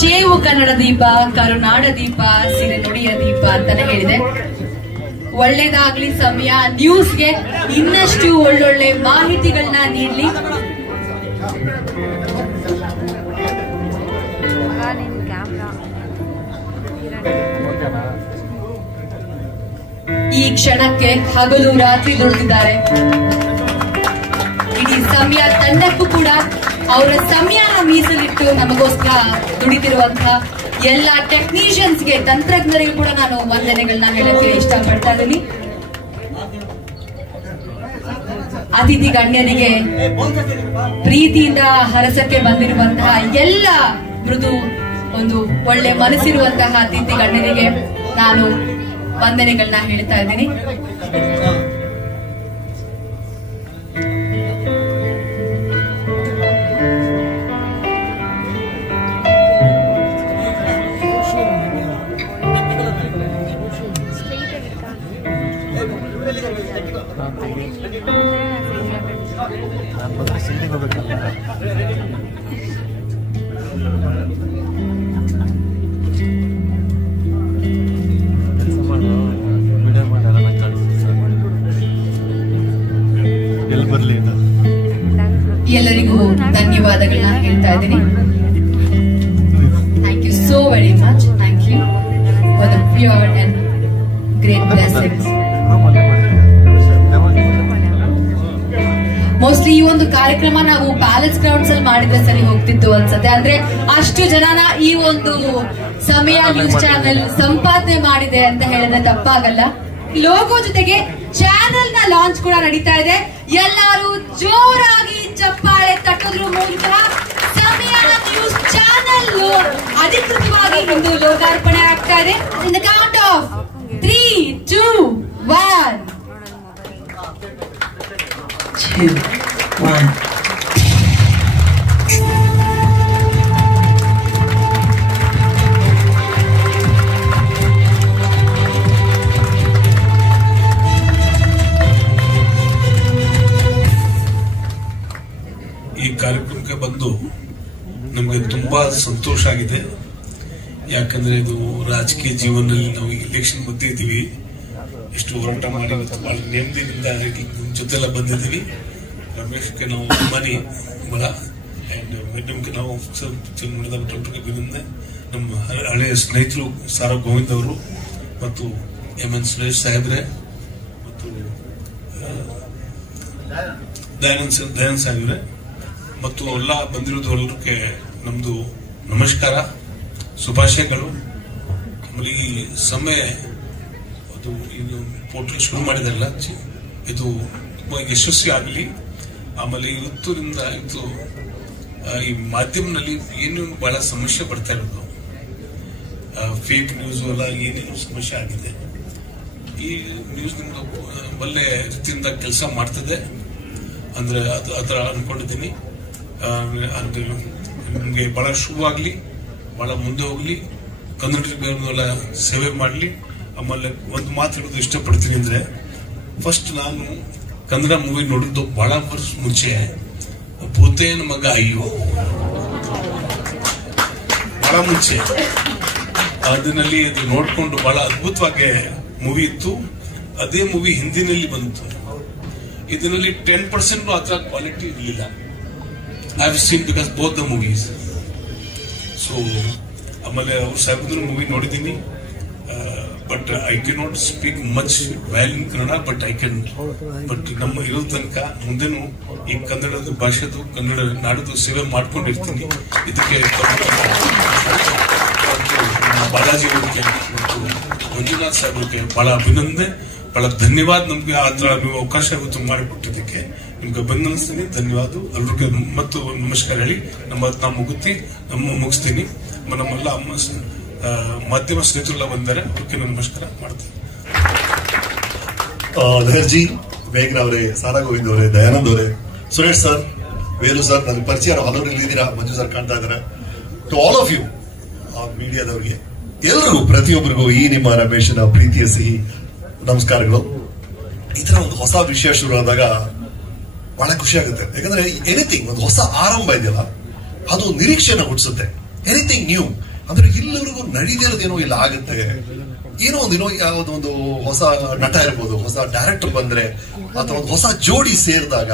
ಚೇವು ಕನ್ನಡ ದೀಪ, ಕರುನಾಡ ದೀಪ, ಸಿರೆ ನುಡಿಯ ದೀಪ ಅಂತಾನೆ ಹೇಳಿದೆ. ಒಳ್ಳೇದಾಗ್ಲಿ ಸಮಯ ನ್ಯೂಸ್ಗೆ ಇನ್ನಷ್ಟು ಒಳ್ಳೊಳ್ಳೆ ಮಾಹಿತಿಗಳನ್ನ ನೀಡ್ಲಿ. ಈ ಕ್ಷಣಕ್ಕೆ ಹಗಲು ರಾತ್ರಿ ದುಡಿದಿದ್ದಾರೆ. ಇಡೀ ಸಮಯ ತಂಡಕ್ಕೂ ಕೂಡ ಅವರ ಸಮಯನ ಮೀಸಲಿಟ್ಟು ನಮಗೋಸ್ಕರ ದುಡಿದಿರುವಂತಹ ಎಲ್ಲ ಟೆಕ್ನಿಷಿಯನ್ಸ್ಗೆ, ತಂತ್ರಜ್ಞರಿಗೂ ಕೂಡ ನಾನು ವಂದನೆಗಳನ್ನ ಹೇಳಕ್ಕೆ ಇಷ್ಟಪಡ್ತಾ ಇದ್ದೀನಿ. ಅತಿಥಿ ಗಣ್ಯರಿಗೆ ಪ್ರೀತಿಯಿಂದ ಹರಸಕ್ಕೆ ಬಂದಿರುವಂತಹ ಎಲ್ಲ ಮೃದು ಒಂದು ಒಳ್ಳೆ ಮನಸ್ಸಿರುವಂತಹ ಅತಿಥಿ ಗಣ್ಯರಿಗೆ ನಾನು ವಂದನೆಗಳನ್ನ ಹೇಳ್ತಾ ಇದ್ದೀನಿ. ಎಲ್ಲರಿಗೂ ಧನ್ಯವಾದಗಳನ್ನ ಹೇಳ್ತಾ ಇದ್ದೀನಿ. Thank you so very much. Thank you for the pure and great blessings. Mostly ಈ ಒಂದು ಕಾರ್ಯಕ್ರಮ ನಾವು ಪ್ಯಾಲೇಸ್ ಗ್ರೌಂಡ್ಸ್ ಅಲ್ಲಿ ಮಾಡಿದ್ರೆ ಸರಿ ಹೋಗ್ತಿತ್ತು ಅನ್ಸುತ್ತೆ. ಅಂದ್ರೆ ಅಷ್ಟು ಜನನ ಈ ಒಂದು ಸಮಯ ನ್ಯೂಸ್ ಚಾನೆಲ್ ಸಂಪಾದನೆ ಮಾಡಿದೆ ಅಂತ ಹೇಳಿದ್ರೆ ತಪ್ಪಾಗಲ್ಲ. ಲೋಗೋ ಜೊತೆಗೆ ಚಾನೆಲ್ ನ ಲಾಂಚ್ ಕೂಡ ನಡೀತಾ ಇದೆ. ಎಲ್ಲರೂ ಜೋರಾಗಿ ಚಪ್ಪಾಳೆ ತಟ್ಟೋದ್ರ ಮೂಲಕ ಸಮಯ ನ್ಯೂಸ್ ಚಾನೆಲ್ ಅಧಿಕೃತವಾಗಿ ಇಂದು ಲೋಕಾರ್ಪಣೆ ಆಗ್ತಾ ಇದೆ. In the count of 3, 2, 1. ಈ ಕಾರ್ಯಕ್ರಮಕ್ಕೆ ಬಂದು ನಮಗೆ ತುಂಬಾ ಸಂತೋಷ ಆಗಿದೆ. ಯಾಕಂದ್ರೆ ಇದು ರಾಜಕೀಯ ಜೀವನದಲ್ಲಿ ನಾವು ಎಲೆಕ್ಷನ್ ಮಧ್ಯೆ ಇದ್ದೀವಿ. ಇಷ್ಟು ಹೋರಾಟ ಮಾಡಿ ಬಹಳ ನೆಮ್ಮದಿಯಿಂದ ನಿಮ್ ಜೊತೆಲ್ಲ ಬಂದಿದ್ದೀವಿ. ರಮೇಶ್ಗೆ ನಾವು ಅಭಿಮಾನಿ ಬಹಳ, ಅಂಡ್ ಮೇಡಮ್ಗೆ ನಾವು ಅಭಿನಂದನೆ. ನಮ್ಮ ಹಳೆಯ ಸ್ನೇಹಿತರು ಸಾರಾ ಗೋವಿಂದ್ ಅವರು ಮತ್ತು MN ಸುರೇಶ್ ಸಾಹೇಬ್ರೆ ಮತ್ತು ದಯಾನಂದ್ ಸಾಹೇಬ್ರೆ ಮತ್ತು ಎಲ್ಲ ಬಂದಿರೋದಕ್ಕೆ ನಮ್ದು ನಮಸ್ಕಾರ, ಶುಭಾಶಯಗಳು. ಆಮೇಲೆ ಈ ಸಮಯ ಅದು ಇದು ಪೋರ್ಟಲ್ ಶುರು ಮಾಡಿದಲ್ಲ, ಇದು ತುಂಬಾ ಯಶಸ್ವಿ ಆಗಲಿ. ಆಮೇಲೆ ಇವತ್ತಿನಿಂದ ಇದು ಈ ಮಾಧ್ಯಮದಲ್ಲಿ ಏನೇನು ಬಹಳ ಸಮಸ್ಯೆ ಬರ್ತಾ ಇರೋದು, ಫೇಕ್ ನ್ಯೂಸ್ ಎಲ್ಲ ಏನೇನು ಸಮಸ್ಯೆ ಆಗಿದೆ, ಈ ನ್ಯೂಸ್ ನಿಮ್ದು ಒಳ್ಳೆ ರೀತಿಯಿಂದ ಕೆಲಸ ಮಾಡ್ತಿದೆ ಅಂದ್ರೆ ಅದು ಅದರ ಅನ್ಕೊಂಡಿದ್ದೀನಿ. ನಿಮ್ಗೆ ಬಹಳ ಶುಭವಾಗ್ಲಿ, ಬಹಳ ಮುಂದೆ ಹೋಗ್ಲಿ, ಕನ್ನಡಿಗರನ್ನೆಲ್ಲ ಸೇವೆ ಮಾಡ್ಲಿ. ಆಮೇಲೆ ಒಂದು ಮಾತು ಹೇಳೋದು ಇಷ್ಟಪಡ್ತೀನಿ ಅಂದ್ರೆ, ಫಸ್ಟ್ ನಾನು ಕನ್ನಡ ಮೂವಿ ನೋಡಿದ್ದು ಬಹಳ ವರ್ಷ ಮುಂಚೆ, ಭೂತೇನ ಮಗ ಅಯ್ಯೋ, ಬಹಳ ಮುಂಚೆ. ಅದರಲ್ಲಿ ಅದು ನೋಡ್ಕೊಂಡು ಬಹಳ ಅದ್ಭುತವಾಗಿ ಮೂವಿ ಇತ್ತು. ಅದೇ ಮೂವಿ ಹಿಂದಿನಲ್ಲಿ ಬಂತು. ಇದರಲ್ಲಿ 10% ಆ ತರ ಕ್ವಾಲಿಟಿ ಇರಲಿಲ್ಲ. I have seen because both the movies. So ಆಮೇಲೆ ಅವ್ರು ಸಾಹೇಬ್ರ ಮೂವಿ ನೋಡಿದ್ದೀನಿ. But I can not speak much well in Kannada, but ನಮ್ಮ ಇರೋ ತನಕ ಮುಂದೆನೂ ಈ ಕನ್ನಡದ ಭಾಷೆದು, ಕನ್ನಡ ನಾಡದು ಸೇವೆ ಮಾಡ್ಕೊಂಡಿರ್ತೀನಿ. ಇದಕ್ಕೆ ಬಾಲಾಜಿ ಅವರಿಗೆ ಮತ್ತು ಮಂಜುನಾಥ್ ಸಾಹೇಬ್ರಿಗೆ ಬಹಳ ಅಭಿನಂದನೆ, ಬಹಳ ಧನ್ಯವಾದ. ನಮ್ಗೆ ಆ ತರ ನೀವು ಅವಕಾಶ ಇವತ್ತು ಮಾಡಿಕೊಟ್ಟಿದ್ದಕ್ಕೆ ನಿಮ್ಗೆ ಅಭಿನಂದಿಸ್ತೀನಿ. ಧನ್ಯವಾದ ಎಲ್ರಿಗೂ ಮತ್ತು ನಮಸ್ಕಾರ ಹೇಳಿ ನಾವು ಮುಗಿಸ್ತೀನಿ. ನಮ್ಮೆಲ್ಲ ಮಾಧ್ಯಮ ಸ್ನೇಹಿತರೆಲ್ಲ ಬಂದರೆ ಅವ್ರಿಗೆ ನಮಸ್ಕಾರ ಮಾಡ್ತೀನಿ. ಲಹರ್ಜಿ, ಮೇಘ್ನ ಅವರೇ, ಸಾರಾ ಗೋವಿಂದ್ ಅವರೇ, ದಯಾನಂದ್ ಅವರೇ, ಸುರೇಶ್ ಸರ್, ವೇಲು ಸರ್, ನನ್ನ ಪರಿಚಯ ಹಲವರು ಇಲ್ಲಿದ್ದೀರಾ, ಮಂಜು ಸರ್ ಕಾಣ್ತಾ ಇದ್ದಾರೆ. ಟು ಆಲ್ ಆಫ್ ಯು ಮೀಡಿಯಾದವರಿಗೆ ಎಲ್ಲರಿಗೂ, ಪ್ರತಿಯೊಬ್ಬರಿಗೂ ಈ ನಿಮ್ಮ ರಮೇಶನ ಪ್ರೀತಿಯ ಸಿಹಿ ನಮಸ್ಕಾರಗಳು. ಈ ತರ ಒಂದು ಹೊಸ ವಿಷಯ ಶುರು ಆದಾಗ ಬಹಳ ಖುಷಿ ಆಗುತ್ತೆ. ಯಾಕಂದ್ರೆ ಎನಿಥಿಂಗ್ ಒಂದು ಹೊಸ ಆರಂಭ ಇದೆಯಲ್ಲ, ಅದು ನಿರೀಕ್ಷೆನ ಹುಟ್ಟಿಸುತ್ತೆ. ಎನಿಥಿಂಗ್ ನ್ಯೂ ಅಂದ್ರೆ ಇಲ್ಲಿವರೆಗೂ ನಡೀದಿರೋದೇನೋ ಇಲ್ಲ ಆಗುತ್ತೆ, ಏನೋ ಯಾವುದೋ ಒಂದು ಹೊಸ ನಟ ಇರ್ಬೋದು, ಹೊಸ ಡೈರೆಕ್ಟರ್ ಬಂದ್ರೆ ಅಥವಾ ಒಂದು ಹೊಸ ಜೋಡಿ ಸೇರಿದಾಗ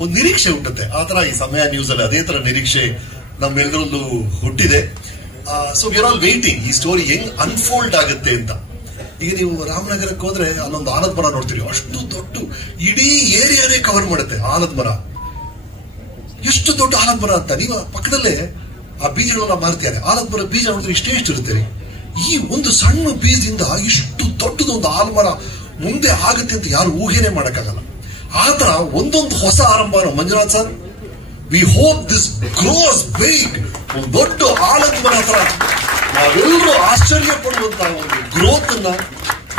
ಒಂದು ನಿರೀಕ್ಷೆ ಹುಟ್ಟುತ್ತೆ. ಆ ತರ ಈ ಸಮಯ ನ್ಯೂಸ್ ಅಲ್ಲಿ ಅದೇ ತರ ನಿರೀಕ್ಷೆ ನಮ್ಮೆಲ್ಲರಲ್ಲೂ ಹುಟ್ಟಿದೆ. So we are all waiting ಈ ಸ್ಟೋರಿ ಹೆಂಗ್ ಅನ್ಫೋಲ್ಡ್ ಆಗುತ್ತೆ ಅಂತ. ಈಗ ನೀವು ರಾಮನಗರಕ್ಕೆ ಹೋದ್ರೆ ಅಲ್ಲೊಂದು ಆಲದ ಮರ ನೋಡ್ತೀರಿ, ಅಷ್ಟು ದೊಡ್ಡ ಇಡೀ ಏರಿಯಾನೇ ಕವರ್ ಮಾಡುತ್ತೆ ಆಲದ ಮರ. ಎಷ್ಟು ದೊಡ್ಡ ಆಲದ ಮರ ಅಂತ ನೀವು ಪಕ್ಕದಲ್ಲೇ ಆ ಬೀಜಗಳನ್ನ ಮಾರ್ತಿದ್ದಾರೆ. ಆಲದ ಮರ ಬೀಜ ನೋಡಿದ್ರೆ ಇಷ್ಟೇ ಇರುತ್ತೆ. ಈ ಒಂದು ಸಣ್ಣ ಬೀಜದಿಂದ ಇಷ್ಟು ದೊಡ್ಡದೊಂದು ಆಲಮರ ಮುಂದೆ ಆಗುತ್ತೆ ಅಂತ ಯಾರು ಊಹೆನೆ ಮಾಡಕ್ಕಾಗಲ್ಲ. ಆತರ ಒಂದೊಂದು ಹೊಸ ಆರಂಭ. Manjunath sir, we hope this grows big. ಒಂದು ದೊಡ್ಡ ಆಲದ ಮರ ಹತ್ರ ನಾವೆಲ್ಲರೂ ಆಶ್ಚರ್ಯ ಪಡುವಂತಹ ಒಂದು ಗ್ರೋತ್ ಅನ್ನ,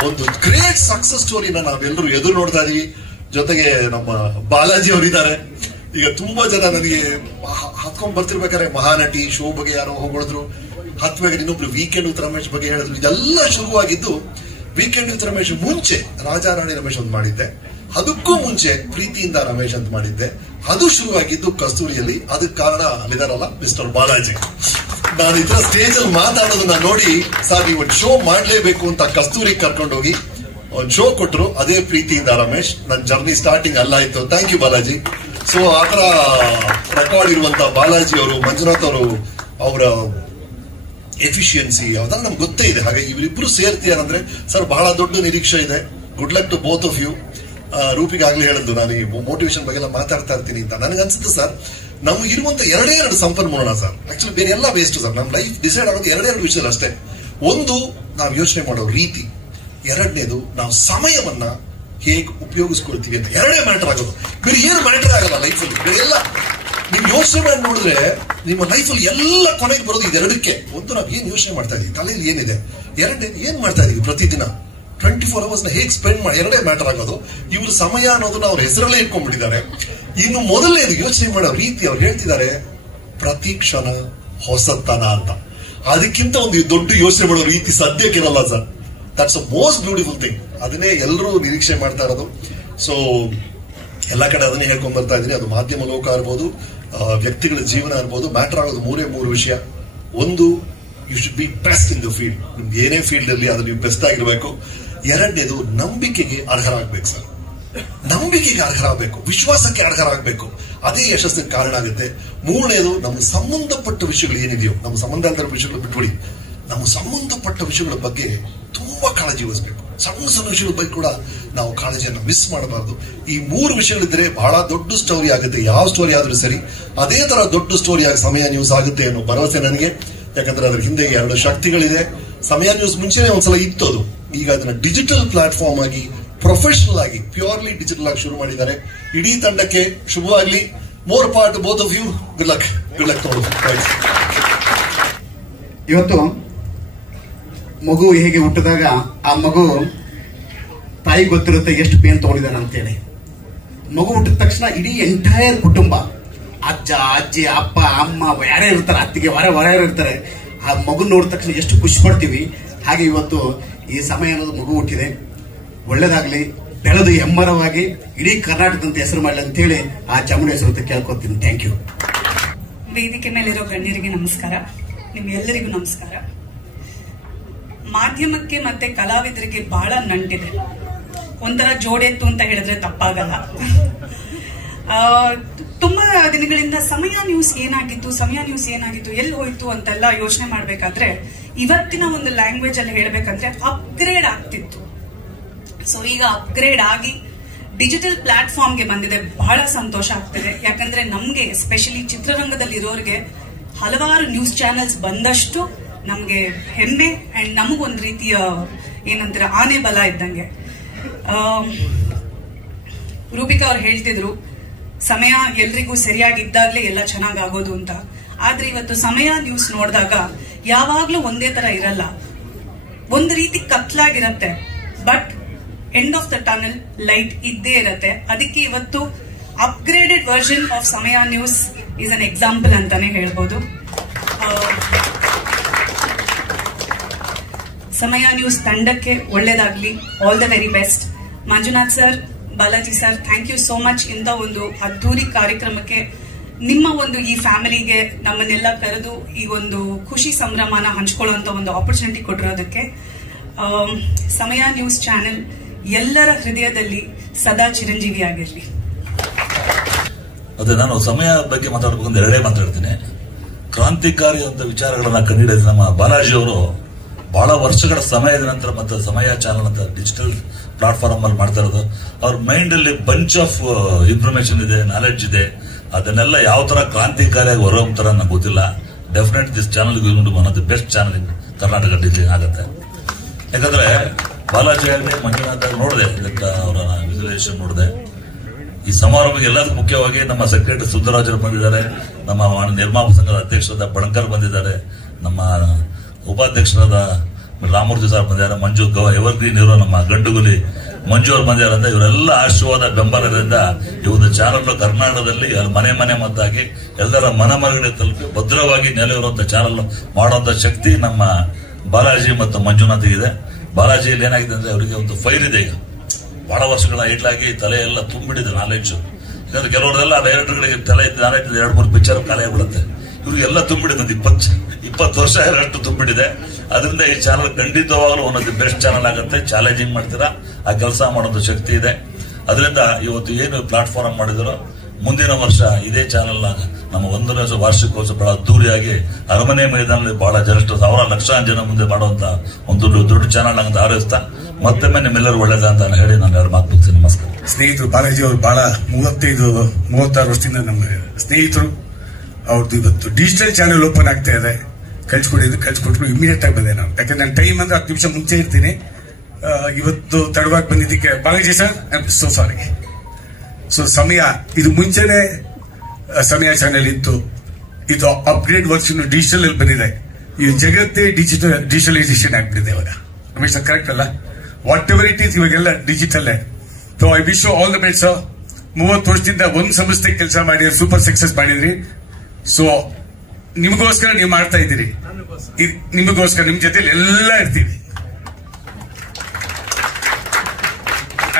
ಒಂದು ಗ್ರೇಟ್ ಸಕ್ಸಸ್ ಸ್ಟೋರಿನ ನಾವೆಲ್ಲರೂ ಎದುರು ನೋಡ್ತಾ ಇದೀವಿ. ಜೊತೆಗೆ ನಮ್ಮ ಬಾಲಾಜಿ ಅವರಿದ್ದಾರೆ. ಈಗ ತುಂಬಾ ಜನ ನನಗೆ ಹತ್ಕೊಂಡ್ ಬರ್ತಿರ್ಬೇಕಾದ್ರೆ ಮಹಾನಟಿ ಶೋ ಬಗ್ಗೆ ಯಾರೋ ಹೊಗಳಿದ್ರು, ಹತ್ಬೇಕಾದ್ರೆ ಇನ್ನೊಬ್ರು ವೀಕೆಂಡ್ ವಿತ್ ರಮೇಶ್ ಬಗ್ಗೆ ಹೇಳಿದ್ರು. ಇದೆಲ್ಲ ಶುರುವಾಗಿದ್ದು ವೀಕೆಂಡ್ ವಿತ್ ರಮೇಶ್ ಮುಂಚೆ ರಾಜಾರಾಣಿ ರಮೇಶ್ ಅಂತ ಮಾಡಿದ್ದೆ, ಅದಕ್ಕೂ ಮುಂಚೆ ಪ್ರೀತಿಯಿಂದ ರಮೇಶ್ ಅಂತ ಮಾಡಿದ್ದೆ. ಅದು ಶುರುವಾಗಿದ್ದು ಕಸ್ತೂರಿಯಲ್ಲಿ. ಅದಕ್ಕೆ ಕಾರಣ ಅಲ್ಲಿದಾರಲ್ಲ ಮಿಸ್ಟರ್ ಬಾಲಾಜಿ. ನಾನು ಈ ತರ ಸ್ಟೇಜ್ ಅಲ್ಲಿ ಮಾತಾಡೋದನ್ನ ನೋಡಿ, ಸರ್ ನೀವು ಒಂದು ಶೋ ಮಾಡ್ಲೇಬೇಕು ಅಂತ ಕಸ್ತೂರಿ ಕರ್ಕೊಂಡೋಗಿ ಒಂದು ಶೋ ಕೊಟ್ಟರು. ಅದೇ ಪ್ರೀತಿಯಿಂದ ರಮೇಶ್. ನನ್ನ ಜರ್ನಿ ಸ್ಟಾರ್ಟಿಂಗ್ ಅಲ್ಲ ಇತ್ತು. Thank you Balaji. ಸೊ ಆತರ ರೆಕಾರ್ಡ್ ಇರುವಂತ ಬಾಲಾಜಿ ಅವರು, ಮಂಜುನಾಥ್ ಅವರು, ಅವರ ಎಫಿಷಿಯನ್ಸಿ ಯಾವ್ದಾದ್ರು ನಮ್ಗೆ ಗೊತ್ತೇ ಇದೆ. ಹಾಗೆ ಇವರಿಬ್ರು ಸೇರ್ತೀಯಾರಂದ್ರೆ ಸರ್ ಬಹಳ ದೊಡ್ಡ ನಿರೀಕ್ಷೆ ಇದೆ. Good luck to both of you. ರೂಪಿಗಾಗ್ಲೇ ಹೇಳಿದ್ದು ನಾನು ಈ ಮೋಟಿವೇಶನ್ ಬಗ್ಗೆ ಎಲ್ಲ ಮಾತಾಡ್ತಾ ಇರ್ತೀನಿ ಅಂತ. ನನಗನ್ಸುತ್ತೆ ಸರ್, ನಮ್ಗಿರುವಂತ ಎರಡೇ ಎರಡು ಸಂಪನ್ಮೂಲ ಸರ್. ಆಕ್ಚುಲಿ ಬೇರೆ ಎಲ್ಲ ವೇಸ್ಟ್ ಸರ್. ನಮ್ಮ ಲೈಫ್ ಡಿಸೈಡ್ ಆಗೋದು ಎರಡೆರಡು ವಿಷಯದಲ್ಲಿ ಅಷ್ಟೇ. ಒಂದು, ನಾವು ಯೋಚನೆ ಮಾಡೋ ರೀತಿ. ಎರಡನೇದು, ನಾವು ಸಮಯವನ್ನ ಹೇಗೆ ಉಪಯೋಗಿಸ್ಕೊಳ್ತೀವಿ ಅಂತ. ಎರಡೇ ಮ್ಯಾಟರ್ ಆಗೋದು, ಬೇರೆ ಏನು ಮ್ಯಾಟರ್ ಆಗಲ್ಲ ಲೈಫಲ್ಲಿ. ಬೇರೆ ಎಲ್ಲ ನೀವು ಯೋಚನೆ ಮಾಡಿ ನೋಡಿದ್ರೆ ನಿಮ್ಮ ಲೈಫಲ್ಲಿ ಎಲ್ಲ ಕೊನೆಗೆ ಬರೋದು ಇದೆರಡಕ್ಕೆ. ಒಂದು, ನಾವು ಏನ್ ಯೋಚನೆ ಮಾಡ್ತಾ ಇದೀವಿ, ತಲೆಯಲ್ಲಿ ಏನಿದೆ. ಎರಡನೇದು, ಏನ್ ಮಾಡ್ತಾ ಇದೀವಿ ಪ್ರತಿದಿನ 24 hours ಹೇಗೆ ಸ್ಪೆಂಡ್ ಮಾಡಿ. ಎರಡೇ ಮ್ಯಾಟರ್ ಆಗೋದು. ಇವರು ಸಮಯ ಅನ್ನೋದನ್ನ ಅವ್ರ ಹೆಸರಲ್ಲೇ ಇಟ್ಕೊಂಡ್ಬಿಟ್ಟಿದ್ದಾರೆ. ಇನ್ನು ಮೊದಲನೇದು ಯೋಚನೆ ಮಾಡೋ ರೀತಿ. ಅವ್ರು ಹೇಳ್ತಿದ್ದಾರೆ ಪ್ರತಿ ಕ್ಷಣ ಹೊಸತನ ಅಂತ. ಅದಕ್ಕಿಂತ ಒಂದು ದೊಡ್ಡ ಯೋಚನೆ ಮಾಡೋ ರೀತಿ ಸದ್ಯಕ್ಕಿರಲ್ಲ sir. That's a most beautiful thing. ಅದನ್ನೇ ಎಲ್ಲರೂ ನಿರೀಕ್ಷೆ ಮಾಡ್ತಾ ಇರೋದು. ಸೊ ಎಲ್ಲ ಕಡೆ ಅದನ್ನೇ ಹೇಳ್ಕೊಂಡ್ ಬರ್ತಾ ಇದ್ದೀನಿ. ಅದು ಮಾಧ್ಯಮ ಲೋಕ ಇರ್ಬೋದು, ವ್ಯಕ್ತಿಗಳ ಜೀವನ ಇರ್ಬೋದು. ಮ್ಯಾಟರ್ ಆಗೋದು ಮೂರು ವಿಷಯ. ಒಂದು, you should be best in the field. ನಿಮ್ಗೆ ಏನೇ ಫೀಲ್ಡ್ ಅಲ್ಲಿ ಅದು ನೀವು ಬೆಸ್ಟ್ ಆಗಿರ್ಬೇಕು. ಎರಡನೇದು, ನಂಬಿಕೆಗೆ ಅರ್ಹರಾಗಬೇಕು ಸರ್. ನಂಬಿಕೆಗೆ ಅರ್ಹರಾಗಬೇಕು, ವಿಶ್ವಾಸಕ್ಕೆ ಅರ್ಹರಾಗಬೇಕು. ಅದೇ ಯಶಸ್ಸಿನ ಕಾರಣ ಆಗುತ್ತೆ. ಮೂರನೇದು, ನಮ್ಗೆ ಸಂಬಂಧಪಟ್ಟ ವಿಷಯಗಳು ಏನಿದೆಯೋ, ನಮ್ಮ ಸಂಬಂಧಾಂತರ ವಿಷಯಗಳು ಬಿಟ್ಬಿಡಿ, ನಮ್ಮ ಸಂಬಂಧಪಟ್ಟ ವಿಷಯಗಳ ಬಗ್ಗೆ ತುಂಬಾ ಕಾಳಜಿ ವಹಿಸಬೇಕು. ಸಣ್ಣ ಸಣ್ಣ ವಿಷಯಗಳ ಬಗ್ಗೆ ಕೂಡ ನಾವು ಕಾಳಜಿಯನ್ನು ಮಿಸ್ ಮಾಡಬಾರ್ದು. ಈ ಮೂರು ವಿಷಯಗಳಿದ್ರೆ ಬಹಳ ದೊಡ್ಡ ಸ್ಟೋರಿ ಆಗುತ್ತೆ. ಯಾವ ಸ್ಟೋರಿ ಆದ್ರೂ ಸರಿ, ಅದೇ ತರ ದೊಡ್ಡ ಸ್ಟೋರಿ ಆಗಿ ಸಮಯ ನ್ಯೂಸ್ ಆಗುತ್ತೆ ಅನ್ನೋ ಭರವಸೆ ನನಗೆ. ಯಾಕಂದ್ರೆ ಅದ್ರ ಹಿಂದೆ ಎರಡು ಶಕ್ತಿಗಳಿದೆ. ಸಮಯ ನ್ಯೂಸ್ ಮುಂಚೆನೆ ಒಂದ್ಸಲ ಇತ್ತು ಅದು. ಈಗ ಅದನ್ನ ಡಿಜಿಟಲ್ ಪ್ಲಾಟ್ಫಾರ್ಮ್ ಆಗಿ, ಪ್ರೊಫೆಷನಲ್ ಆಗಿ, ಪ್ಯೂರ್ಲಿ ಡಿಜಿಟಲ್ ಆಗಿ ಶುರು ಮಾಡಿದ್ದಾರೆ. ಇಡೀ ತಂಡಕ್ಕೆ ಶುಭವಾಗ್ಲಿ. More power both of you. Good luck. Good luck. ಇವತ್ತು ಮಗು ಹೇಗೆ ಹುಟ್ಟಿದಾಗ ಆ ಮಗು ತಾಯಿ ಗೊತ್ತಿರುತ್ತೆ ಎಷ್ಟು ಪೇನ್ ತಗೊಂಡಿದ್ದಾನೆ ಅಂತೇಳಿ. ಮಗು ಹುಟ್ಟಿದ ತಕ್ಷಣ ಇಡೀ ಎಂಟೈರ್ ಕುಟುಂಬ, ಅಜ್ಜ, ಅಜ್ಜಿ, ಅಪ್ಪ, ಅಮ್ಮ, ಯಾರೇ ಇರ್ತಾರೆ, ಅತ್ತಿಗೆ ಯಾರೇ ಇರ್ತಾರೆ, ಆ ಮಗು ನೋಡಿದ ತಕ್ಷಣ ಎಷ್ಟು ಖುಷಿ ಪಡ್ತೀವಿ. ಹಾಗೆ ಇವತ್ತು ಈ ಸಮಯ ಅನ್ನೋದು ಮಗು ಹುಟ್ಟಿದೆ. ಒಳ್ಳೇದಾಗ್ಲಿ, ಬೆಳೆದು ಹೆಮ್ಮರವಾಗಿ ಇಡೀ ಕರ್ನಾಟಕದಂತ ಹೆಸರು ಮಾಡಲಿ ಅಂತೇಳಿ ಆ ಚಾಮುಂಡಿ ಹೆಸರು ಕೇಳ್ಕೊತೀನಿ. Thank you. ವೇದಿಕೆ ಮೇಲಿರೋ ಗಣ್ಯರಿಗೆ ನಮಸ್ಕಾರ. ನಿಮ್ಗೆಲ್ಲರಿಗೂ ನಮಸ್ಕಾರ. ಮಾಧ್ಯಮಕ್ಕೆ ಮತ್ತೆ ಕಲಾವಿದರಿಗೆ ಬಹಳ ನಂಟಿದೆ. ಒಂಥರ ಜೋಡೆತ್ತು ಅಂತ ಹೇಳಿದ್ರೆ ತಪ್ಪಾಗಲ್ಲ. ತುಂಬಾ ದಿನಗಳಿಂದ ಸಮಯ ನ್ಯೂಸ್ ಏನಾಗಿತ್ತು, ಎಲ್ಲಿ ಹೋಯ್ತು ಅಂತೆಲ್ಲ ಯೋಚನೆ ಮಾಡ್ಬೇಕಾದ್ರೆ ಇವತ್ತಿನ ಒಂದು ಲ್ಯಾಂಗ್ವೇಜ್ ಅಲ್ಲಿ ಹೇಳ್ಬೇಕಂದ್ರೆ ಅಪ್ಗ್ರೇಡ್ ಆಗ್ತಿತ್ತು. ಸೊ ಈಗ ಅಪ್ಗ್ರೇಡ್ ಆಗಿ ಡಿಜಿಟಲ್ ಪ್ಲಾಟ್ಫಾರ್ಮ್ಗೆ ಬಂದಿದೆ. ಬಹಳ ಸಂತೋಷ ಆಗ್ತಿದೆ. ಯಾಕಂದ್ರೆ ನಮ್ಗೆ ಎಸ್ಪೆಷಲಿ ಚಿತ್ರರಂಗದಲ್ಲಿ ಇರೋರಿಗೆ ಹಲವಾರು ನ್ಯೂಸ್ ಚಾನೆಲ್ಸ್ ಬಂದಷ್ಟು ನಮ್ಗೆ ಹೆಮ್ಮೆ ಅಂಡ್ ನಮಗೊಂದು ರೀತಿಯ ಏನಂತಾರೆ ಆನೆ ಬಲ ಇದ್ದಂಗೆ. ರೂಪಿಕಾ ಅವ್ರು ಹೇಳ್ತಿದ್ರು ಸಮಯ ಎಲ್ರಿಗೂ ಸರಿಯಾಗಿದ್ದಾಗ್ಲೇ ಎಲ್ಲ ಚೆನ್ನಾಗಾಗೋದು ಅಂತ. ಆದ್ರೆ ಇವತ್ತು ಸಮಯ ನ್ಯೂಸ್ ನೋಡಿದಾಗ ಯಾವಾಗ್ಲೂ ಒಂದೇ ತರ ಇರಲ್ಲ. ಒಂದು ರೀತಿ ಕತ್ಲಾಗಿರತ್ತೆ, but end of the tunnel light ಇದ್ದೇ ಇರತ್ತೆ. ಅದಕ್ಕೆ ಇವತ್ತು upgraded version of Samaya news is an example ಅಂತಾನೆ ಹೇಳ್ಬೋದು. ಸಮಯ ನ್ಯೂಸ್ ತಂಡಕ್ಕೆ ಒಳ್ಳೇದಾಗ್ಲಿ. All the very best. Manjunath sir, Balaji sir, thank you so much. ಇಂಥ ಒಂದು ಅದ್ಧೂರಿ ಕಾರ್ಯಕ್ರಮಕ್ಕೆ ನಿಮ್ಮ ಒಂದು ಈ ಫ್ಯಾಮಿಲಿಗೆ ನಮ್ಮನ್ನೆಲ್ಲ ಕರೆದು ಈ ಒಂದು ಖುಷಿ ಸಂಭ್ರಮನ ಹಂಚ್ಕೊಳ್ಳುವಂತ ಒಂದು ಆಪರ್ಚುನಿಟಿ ಕೊಟ್ಟಿರೋದಕ್ಕೆ ಸಮಯ ನ್ಯೂಸ್ ಚಾನೆಲ್ ಎಲ್ಲರ ಹೃದಯದಲ್ಲಿ ಸದಾ ಚಿರಂಜೀವಿ ಆಗಿರಲಿ. ಅದೇ ನಾನು ಸಮಯ ಬಗ್ಗೆ ಮಾತಾಡಬೇಕಂತ ಎರಡೇ ಮಾತಾಡ್ತೀನಿ. ಕ್ರಾಂತಿಕಾರಿ ಅಂತ ವಿಚಾರಗಳನ್ನ ಕಂಡಿಡಿದ ನಮ್ಮ ಬಾಲಾಜಿ ಅವರು ಬಹಳ ವರ್ಷಗಳ ಸಮಯದ ನಂತರ ಮತ್ತೆ ಸಮಯ ಚಾನಲ್ ಅಂತ ಡಿಜಿಟಲ್ ಪ್ಲಾಟ್ಫಾರ್ಮ್ ಅಲ್ಲಿ ಮಾಡ್ತಾ ಇರೋದು. ಅವ್ರ ಮೈಂಡ್ ಅಲ್ಲಿ ಬಂಚ್ ಆಫ್ ಇನ್ಫಾರ್ಮೇಶನ್ ಇದೆ, ನಾಲೆಡ್ಜ್ ಇದೆ. ಅದನ್ನೆಲ್ಲ ಯಾವ ತರ ಕ್ರಾಂತಿಕಾರಿಯಾಗಿ ಹೊರಹೊಮ್ಮುತ್ತರ ನಂಗೆ ಗೊತ್ತಿಲ್ಲ. Definite this channel one of the best channel in Karnataka digital ಆಗುತ್ತೆ. ಯಾಕಂದ್ರೆ ಬಾಲಾಜಿ ಆಗಲಿ ಮಂಜುನಾಥ್ ನೋಡಿದೆ, ಅವರ ವಿಜುವಲೈಸೇಷನ್ ನೋಡಿದೆ. ಈ ಸಮಾರಂಭಕ್ಕೆ ಎಲ್ಲದಕ್ಕೂ ಮುಖ್ಯವಾಗಿ ನಮ್ಮ ಸೆಕ್ರೆಟರಿ ಸುಂದರರಾಜರು ಬಂದಿದ್ದಾರೆ, ನಮ್ಮ ನಿರ್ಮಾಣ ಸಂಘದ ಅಧ್ಯಕ್ಷರಾದ ಬಣಕರ್ ಬಂದಿದ್ದಾರೆ, ನಮ್ಮ ಉಪಾಧ್ಯಕ್ಷರಾದ ರಾಮೂರ್ತಿ ಸರ್ ಬಂದಿದ್ದಾರೆ, ಮಂಜು ಎವರ್ಗ್ರೀನ್ ಇರೋ ನಮ್ಮ ಗಂಡುಗುಲಿ ಮಂಜು ಅವರು ಬಂದಿದ್ದಾರೆ. ಅಂದ್ರೆ ಇವರೆಲ್ಲ ಆಶೀರ್ವಾದ ಬೆಂಬಲದಿಂದ ಈ ಒಂದು ಚಾನಲ್ ಕರ್ನಾಟಕದಲ್ಲಿ ಮನೆ ಮನೆ ಮದ್ದಾಗಿ ಎಲ್ಲರ ಮನಗಳಿಗೆ ತಲುಪಿ ಭದ್ರವಾಗಿ ನೆಲೆಯಿರುವಂತ ಚಾನಲ್ ಮಾಡುವಂತ ಶಕ್ತಿ ನಮ್ಮ ಬಾಲಾಜಿ ಮತ್ತು ಮಂಜುನಾಥ್ ಇದೆ. ಬಾಲಾಜಿಯಲ್ಲಿ ಏನಾಗಿದೆ ಅಂದ್ರೆ ಅವರಿಗೆ ಒಂದು ಫೈರ್ ಇದೆ. ಈಗ ಬಹಳ ವರ್ಷಗಳ ಇಡ್ಲಾಗಿ ತಲೆ ಎಲ್ಲ ತುಂಬಿಡಿದೆ ನಾಲೆಡ್ಜ್. ಯಾಕಂದ್ರೆ ಕೆಲವರೆಲ್ಲ ಡೈರೆಕ್ಟರ್ಗಳಿಗೆ ತಲೆ ನಾಲೆಡ್ಜ್ 2-3 ಪಿಕ್ಚರ್ ಖಾಲಿ ಆಗ್ಬಿಡುತ್ತೆ. ಇವ್ರಿಗೆಲ್ಲ ತುಂಬಿಡಿದೆ, ಒಂದು 20 ವರ್ಷ ಅಷ್ಟು ತುಂಬಿಡಿದೆ. ಅದರಿಂದ ಈ ಚಾನಲ್ ಖಂಡಿತವಾಗಲೂ ಒಂದು ಬೆಸ್ಟ್ ಚಾನಲ್ ಆಗುತ್ತೆ. ಚಾಲೆಂಜಿಂಗ್ ಮಾಡ್ತೀರಾ, ಆ ಕೆಲಸ ಮಾಡೋದು ಶಕ್ತಿ ಇದೆ. ಅದರಿಂದ ಇವತ್ತು ಏನು ಪ್ಲಾಟ್ಫಾರ್ಮ್ ಮಾಡಿದ್ರು, ಮುಂದಿನ ವರ್ಷ ಇದೇ ಚಾನಲ್ ನಮ್ಮ 1ನೇ ವಾರ್ಷಿಕೋತ್ಸವ ಬಹಳ ಅದ್ದೂರಿಯಾಗಿ ಅರಮನೆ ಮೈದಾನದಲ್ಲಿ ಬಹಳ ಜನಷ್ಟು ಲಕ್ಷಾಂತರ ಜನ ಮುಂದೆ ಮಾಡುವಂತ ಒಂದು ದೊಡ್ಡ ಚಾನಲ್ ಅಂತ ಹಾರೈಸ್ತಾ ಮತ್ತೊಮ್ಮೆ ನಿಮ್ಮೆಲ್ಲರೂ ಒಳ್ಳೇದ ಅಂತ ಹೇಳಿ ನಾನು ಎರಡು ಮಾತು ಮುಗಿಸ್ತೀನಿ. ನಮಸ್ಕಾರ. ಸ್ನೇಹಿತರು ಬಾಲಾಜಿ ಅವರು ಬಹಳ 35-36 ವರ್ಷದಿಂದ ನಮ್ಮ ಸ್ನೇಹಿತರು. ಅವ್ರದ್ದು ಇವತ್ತು ಡಿಜಿಟಲ್ ಚಾನೆಲ್ ಓಪನ್ ಆಗ್ತಾ ಇದೆ. ಕಳ್ಸಿಕೊಟ್ರು ಇಮಿಡಿಯೇಟ್ ಆಗಿ ಬಂದೆ ನಾನು. ಯಾಕಂದ್ರೆ ನಾನು ಟೈಮ್ ಅಂದ್ರೆ 10 ನಿಮಿಷ ಮುಂಚೆ ಇರ್ತೀನಿ. ಇವತ್ತು ತಡವಾಗಿ ಬಂದಿದ್ದಕ್ಕೆ Balaji sir I am so sorry. So ಸಮಯ ಇದು ಮುಂಚೆನೆ ಸಮಯ ಚಾನೆಲ್ ಇತ್ತು. ಇದು ಅಪ್ಗ್ರೇಡ್ ವರ್ಷನ್ ಡಿಜಿಟಲ್ ಅಲ್ಲಿ ಬಂದಿದೆ. ಈ ಜಗತ್ತೇ ಡಿಜಿಟಲೈಸೇಷನ್ ಆಗ್ಬಿಟ್ಟಿದೆ ಇವಾಗ. ರಮೇಶ್ ಸರ್ ಕರೆಕ್ಟ್ ಅಲ್ಲ? ವಾಟ್ ಎವರ್ ಇಟ್ ಈಸ್ ಇವಾಗೆಲ್ಲ digital. So I wish you all the best sir. 30 ವರ್ಷದಿಂದ ಒಂದು ಸಂಸ್ಥೆ ಕೆಲಸ ಮಾಡಿ ಸೂಪರ್ ಸಕ್ಸಸ್ ಮಾಡಿದ್ರಿ. ಸೊ ನಿಮಗೋಸ್ಕರ ನೀವು ಮಾಡ್ತಾ ಇದ್ದೀರಿ, ನಿಮಗೋಸ್ಕರ ನಿಮ್ ಜೊತೆ ಎಲ್ಲ ಇರ್ತೀವಿ.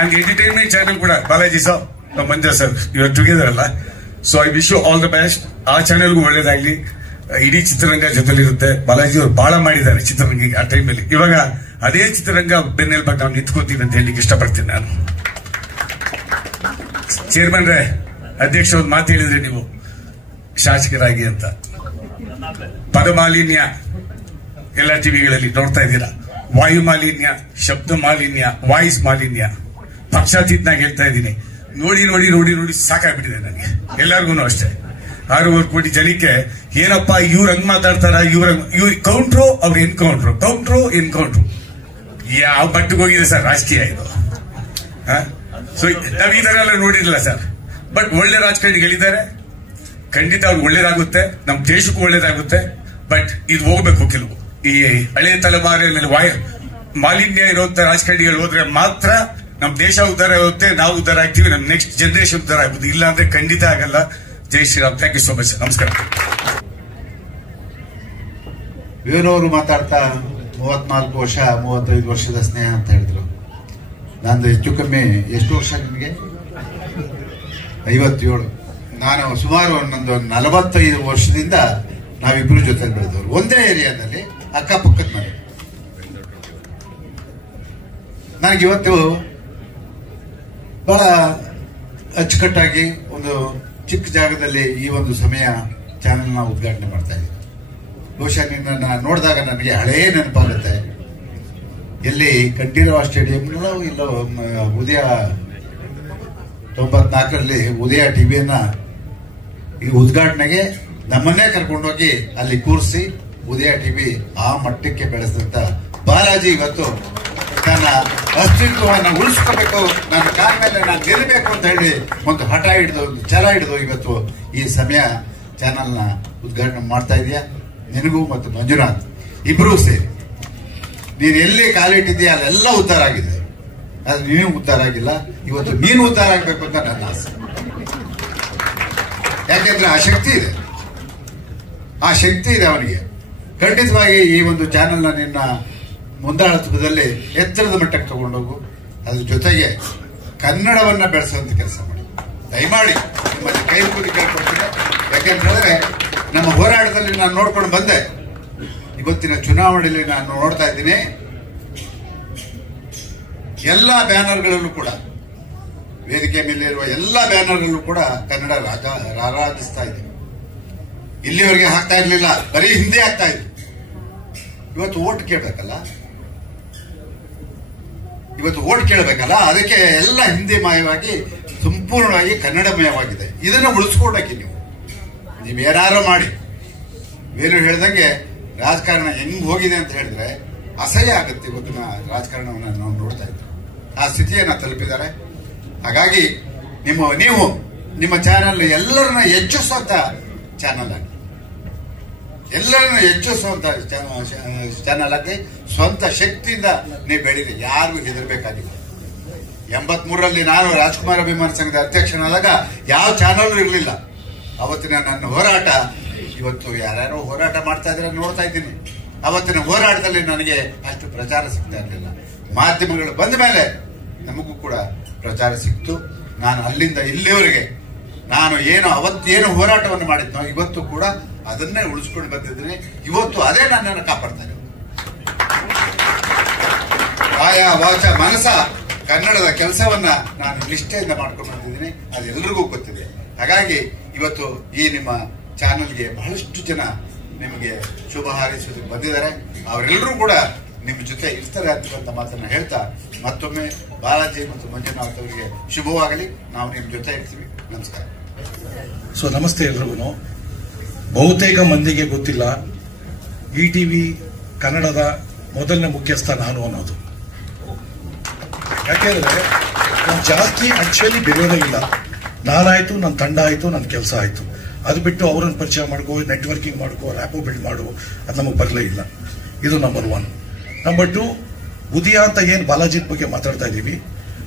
ಅಂಡ್ ಎಂಟರ್ಟೈನ್ಮೆಂಟ್ ಚಾನೆಲ್ ಕೂಡ ಬಾಲಾಜಿ ಸರ್, ಮಂಜಾ ಸರ್, ಇವಾಗ ಟುಗೆದರ್ ಅಲ್ಲ. So I wish you all the best. ಆ ಚಾನೆಲ್ಗೂ ಒಳ್ಳೇದಾಗ್ಲಿ. ಇಡೀ ಚಿತ್ರರಂಗ ಜೊತೆಲಿರುತ್ತೆ. ಬಾಲಾಜಿ ಅವರು ಬಹಳ ಮಾಡಿದ್ದಾರೆ ಚಿತ್ರರಂಗಿಗೆ ಆ ಟೈಮಲ್ಲಿ. ಇವಾಗ ಅದೇ ಚಿತ್ರರಂಗ ಬೆನ್ನೆಲುಬಾಗಿ ನಾವು ನಿಂತ್ಕೋತೀವಿ ಅಂತ ಹೇಳಲಿಕ್ಕೆ ಇಷ್ಟಪಡ್ತೀನಿ ನಾನು. ಚೇರ್ಮನ್ ರೇ, ಅಧ್ಯಕ್ಷ ಒಂದು ಮಾತು ಹೇಳಿದ್ರಿ ನೀವು ಶಾಸಕರಾಗಿ ಅಂತ. ಪದಮಾಲಿನ್ಯ ಎಲ್ಲ ಟಿವಿಗಳಲ್ಲಿ ನೋಡ್ತಾ ಇದ್ದೀರಾ. ವಾಯು ಮಾಲಿನ್ಯ, ಶಬ್ದ ಮಾಲಿನ್ಯ, ವಾಯ್ಸ್ ಮಾಲಿನ್ಯ. ಪಕ್ಷಾತೀತನಾಗಿ ಹೇಳ್ತಾ ಇದ್ದೀನಿ. ನೋಡಿ ನೋಡಿ ನೋಡಿ ನೋಡಿ ಸಾಕಾಗ್ಬಿಟ್ಟಿದೆ ನನಗೆ. ಎಲ್ಲರಿಗೂ ಅಷ್ಟೇ. 6.5 ಕೋಟಿ ಜನಕ್ಕೆ ಏನಪ್ಪಾ ಇವ್ರು ಹಂಗ್ ಮಾತಾಡ್ತಾರ, ಇವ್ರ ಕೌಂಟ್ರು, ಅವ್ರು ಎನ್ಕೌಂಟ್ರು, ಕೌಂಟ್ರು ಎನ್ಕೌಂಟ್ರು. ಯಾವ ಮಟ್ಟಿಗೆ ಹೋಗಿದೆ ಸರ್ ರಾಜಕೀಯ ಇದು? ಸೊ ನಾವ್ ಈ ತರ ಎಲ್ಲ ನೋಡಿರಲಿಲ್ಲ ಸರ್. ಬಟ್ ಒಳ್ಳೆ ರಾಜಕಾರಣಿಗಳಿದ್ದಾರೆ, ಖಂಡಿತ ಅವ್ರಿಗೆ ಒಳ್ಳೇದಾಗುತ್ತೆ, ನಮ್ಮ ದೇಶಕ್ಕೂ ಒಳ್ಳೇದಾಗುತ್ತೆ. ಬಟ್ ಇದು ಹೋಗ್ಬೇಕು. ಕೆಲವು ಈ ಹಳೆ ತಲೆಮಾರಿನಲ್ಲಿ ಮಾಲಿನ್ಯ ಇರುವಂತ ರಾಜಕಾರಣಿಗಳು ಹೋದ್ರೆ ಮಾತ್ರ ನಮ್ಮ ದೇಶ ಉದ್ಧಾರ ಆಗುತ್ತೆ, ನಾವು ಉದ್ಧಾರ ಆಗ್ತೀವಿ, ನಮ್ಮ ನೆಕ್ಸ್ಟ್ ಜನರೇಷನ್ ಉದ್ಧಾರ ಆಗುತ್ತೆ. ಇಲ್ಲ ಅಂದ್ರೆ ಖಂಡಿತ ಆಗಲ್ಲ. ಜೈ Shriram. Thank you so much. ನಮಸ್ಕಾರ. ಇವನವರು ಮಾತಾಡ್ತಾ 34 ವರ್ಷ 35 ವರ್ಷದ ಸ್ನೇಹ ಅಂತ ಹೇಳಿದ್ರು. ನಂದು ಹೆಚ್ಚು ಕಮ್ಮಿ ಎಷ್ಟು ವರ್ಷ ನಿಮಗೆ? 57. ನಾನು ಸುಮಾರು ನಂದು 45 ವರ್ಷದಿಂದ ನಾವಿಬ್ರು ಜೊತೆ ಬೆಳೆದವರು, ಒಂದೇ ಏರಿಯಾದಲ್ಲಿ, ಅಕ್ಕಪಕ್ಕದ ಮನೆ. ನನಗಿವತ್ತು ಬಹಳ ಅಚ್ಚುಕಟ್ಟಾಗಿ ಒಂದು ಚಿಕ್ಕ ಜಾಗದಲ್ಲಿ ಈ ಒಂದು ಸಮಯ ಚಾನೆಲ್ನ ಉದ್ಘಾಟನೆ ಮಾಡ್ತಾ ಇದ್ದೀನಿ. ಬಹುಶಃ ನಿನ್ನ ನೋಡಿದಾಗ ನನಗೆ ಹಳೇ ನೆನಪಾಗುತ್ತೆ. ಎಲ್ಲಿ ಕಂಠೀರವ ಸ್ಟೇಡಿಯಂನಲ್ಲೋ ಇಲ್ಲೋ ಉದಯ 94ರಲ್ಲಿ ಉದಯ ಟಿವಿಯನ್ನ ಈ ಉದ್ಘಾಟನೆಗೆ ನಮ್ಮನ್ನೇ ಕರ್ಕೊಂಡೋಗಿ ಅಲ್ಲಿ ಕೂರಿಸಿ ಉದಯ ಟಿವಿ ಆ ಮಟ್ಟಕ್ಕೆ ಬೆಳೆಸಿದಂತ ಬಾಲಾಜಿ ಇವತ್ತು ನನ್ನ ಅಸ್ತಿತ್ವವನ್ನು ಉಳಿಸ್ಕೋಬೇಕು, ನನ್ನ ಕಾಲ ಮೇಲೆ ನಾನು ಗೆಲ್ಲಬೇಕು ಅಂತ ಹೇಳಿ ಒಂದು ಹಠ ಹಿಡಿದು, ಒಂದು ಛಲ ಹಿಡಿದು ಇವತ್ತು ಈ ಸಮಯ ಚಾನಲ್ನ ಉದ್ಘಾಟನೆ ಮಾಡ್ತಾ ಇದೆಯಾ. ನಿನಗೂ ಮತ್ತು ಮಂಜುನಾಥ್ ಇಬ್ರು ಸೇರಿ ನೀನು ಎಲ್ಲಿ ಕಾಲಿಟ್ಟಿದ್ಯಾ ಅಲ್ಲೆಲ್ಲ ಉದ್ಧಾರ ಆಗಿದೆ. ಆದ್ರೆ ನೀನು ಉದ್ಧಾರ ಆಗಿಲ್ಲ. ಇವತ್ತು ನೀನು ಉದ್ಧಾರ ಆಗ್ಬೇಕು ಅಂತ ನನ್ನ ಆಸೆ. ಯಾಕೆಂದ್ರೆ ಆ ಶಕ್ತಿ ಇದೆ, ಆ ಶಕ್ತಿ ಇದೆ ಅವನಿಗೆ. ಖಂಡಿತವಾಗಿ ಈ ಒಂದು ಚಾನೆಲ್ನ ನಿನ್ನ ಮುಂದಾಳತ್ವದಲ್ಲಿ ಎತ್ತರದ ಮಟ್ಟಕ್ಕೆ ತಗೊಂಡೋಗು. ಅದ್ರ ಜೊತೆಗೆ ಕನ್ನಡವನ್ನ ಬೆಳೆಸುವಂತ ಕೆಲಸ ಮಾಡಿ. ದಯಮಾಡಿ ನಿಮ್ಮಲ್ಲಿ ಕೈ ಮುಗಿದು ಕೇಳ್ಕೊಳ್ತೀನಿ. ಯಾಕೆಂತ ಹೇಳಿದ್ರೆ ನಮ್ಮ ಹೋರಾಟದಲ್ಲಿ ನಾನು ನೋಡ್ಕೊಂಡು ಬಂದೆ. ಇವತ್ತಿನ ಚುನಾವಣೆಯಲ್ಲಿ ನಾನು ನೋಡ್ತಾ ಇದ್ದೀನಿ, ಎಲ್ಲ ಬ್ಯಾನರ್ಗಳಲ್ಲೂ ಕೂಡ, ವೇದಿಕೆ ಮೇಲೆ ಇರುವ ಎಲ್ಲ ಬ್ಯಾನರ್ಗಳಲ್ಲೂ ಕೂಡ ಕನ್ನಡ ರಾರಾಜಿಸ್ತಾ ಇದೆ. ಇಲ್ಲಿವರೆಗೆ ಹಾಕ್ತಾ ಇರ್ಲಿಲ್ಲ, ಬರೀ ಹಿಂದಿ ಆಗ್ತಾ ಇದ್ರು. ಇವತ್ತು ಓಟ್ ಕೇಳಬೇಕಲ್ಲ, ಅದಕ್ಕೆ ಎಲ್ಲ ಹಿಂದಿಮಯವಾಗಿ ಸಂಪೂರ್ಣವಾಗಿ ಕನ್ನಡಮಯವಾಗಿದೆ. ಇದನ್ನು ಉಳಿಸ್ಕೊಡಕ್ಕೆ ನೀವು ಏನಾರು ಮಾಡಿ. ವೇರು ಹೇಳ್ದಂಗೆ ರಾಜಕಾರಣ ಹೆಂಗ್ ಹೋಗಿದೆ ಅಂತ ಹೇಳಿದ್ರೆ ಅಸಹ್ಯ ಆಗುತ್ತೆ. ಇವತ್ತಿನ ರಾಜಕಾರಣವನ್ನು ನಾವು ನೋಡ್ತಾ ಇದ್ದೀವಿ, ಆ ಸ್ಥಿತಿಯನ್ನ ತಲುಪಿದ್ದಾರೆ. ಹಾಗಾಗಿ ನೀವು ನಿಮ್ಮ ಚಾನಲ್ ಎಲ್ಲರನ್ನ ಹೆಚ್ಚಿಸುವಂತ ಚಾನಲ್ ಆಗಿ, ಎಲ್ಲರನ್ನು ಹೆಚ್ಚಿಸುವಂತ ಚಾನಲ್ ಆಗಿ ಸ್ವಂತ ಶಕ್ತಿಯಿಂದ ನೀವು ಬೆಳೀರಿ. ಯಾರಿಗೂ ಹೆದರ್ಬೇಕಾಗಿಲ್ಲ. 83ರಲ್ಲಿ ನಾನು ರಾಜ್ಕುಮಾರ್ ಅಭಿಮಾನ ಸಂಘದ ಅಧ್ಯಕ್ಷನಾದಾಗ ಯಾವ ಚಾನಲ್ ಇರಲಿಲ್ಲ. ಅವತ್ತಿನ ನನ್ನ ಹೋರಾಟ, ಇವತ್ತು ಯಾರ್ಯಾರೋ ಹೋರಾಟ ಮಾಡ್ತಾ ಇದ್ರೆ ನೋಡ್ತಾ ಇದ್ದೀನಿ. ಅವತ್ತಿನ ಹೋರಾಟದಲ್ಲಿ ನನಗೆ ಅಷ್ಟು ಪ್ರಚಾರ ಸಿಗ್ತಾ ಇರಲಿಲ್ಲ. ಮಾಧ್ಯಮಗಳು ಬಂದ ಮೇಲೆ ನಮಗೂ ಕೂಡ ಪ್ರಚಾರ ಸಿಕ್ತು. ನಾನು ಅಲ್ಲಿಂದ ಇಲ್ಲಿವರೆಗೆ ನಾನು ಅವತ್ತೇನು ಹೋರಾಟವನ್ನು ಮಾಡಿದ್ನೋ ಇವತ್ತು ಕೂಡ ಅದನ್ನೇ ಉಳಿಸ್ಕೊಂಡು ಬಂದಿದ್ದೀನಿ. ಇವತ್ತು ಅದೇ ನನ್ನನ್ನು ಕಾಪಾಡ್ತಾ ಇದೆ. ಕಾಯ ವಾಚ ಮನಸ ಕನ್ನಡದ ಕೆಲಸವನ್ನ ನಾನು ನಿಷ್ಠೆಯಿಂದ ಮಾಡ್ಕೊಂಡು ಬಂದಿದ್ದೀನಿ. ಅದೆಲ್ಲರಿಗೂ ಗೊತ್ತಿದೆ. ಹಾಗಾಗಿ ಇವತ್ತು ಈ ನಿಮ್ಮ ಚಾನೆಲ್ಗೆ ಬಹಳಷ್ಟು ಜನ ನಿಮಗೆ ಶುಭ ಹಾರೈಸೋದಕ್ಕೆ ಬಂದಿದ್ದಾರೆ. ಅವರೆಲ್ಲರೂ ಕೂಡ ನಿಮ್ಮ ಜೊತೆ ಇರ್ತಾರೆ ಅಂತ ಮಾತನ್ನ ಹೇಳ್ತಾ ಮತ್ತೊಮ್ಮೆ ಬಾಲಾಜಿ ಮತ್ತು ಮಂಜುನಾಥ್ ಅವರಿಗೆ ಶುಭವಾಗಲಿ. ನಾವು ನಿಮ್ಮ ಜೊತೆ ಇರ್ತೀವಿ. ನಮಸ್ಕಾರ. ನಮಸ್ತೆ ಎಲ್ರಿಗೂ. ಬಹುತೇಕ ಮಂದಿಗೆ ಗೊತ್ತಿಲ್ಲ, ETV ಕನ್ನಡದ ಮೊದಲನೇ ಮುಖ್ಯಸ್ಥ ನಾನು ಅನ್ನೋದು. ಯಾಕೆಂದ್ರೆ ನಾನು ಜಾಸ್ತಿ ಆಕ್ಚುಲಿ ಬೆರೆಯೋದೇ ಇಲ್ಲ. ನಾನಾಯ್ತು, ನನ್ನ ತಂಡ ಆಯ್ತು, ನನ್ನ ಕೆಲಸ ಆಯ್ತು. ಅದು ಬಿಟ್ಟು ಅವರನ್ನು ಪರಿಚಯ ಮಾಡ್ಕೋ, ನೆಟ್ವರ್ಕಿಂಗ್ ಮಾಡ್ಕೋ, ರ್ಯಾಪೋ ಬಿಲ್ಡ್ ಮಾಡು, ಅದು ನಮಗೆ ಬರಲೇ ಇಲ್ಲ. ಇದು ನಂಬರ್ 1. ನಂಬರ್ 2, ಉದಯ ಅಂತ ಏನು ಬಾಲಾಜಿ ಬಗ್ಗೆ ಮಾತಾಡ್ತಾ ಇದ್ದೀವಿ,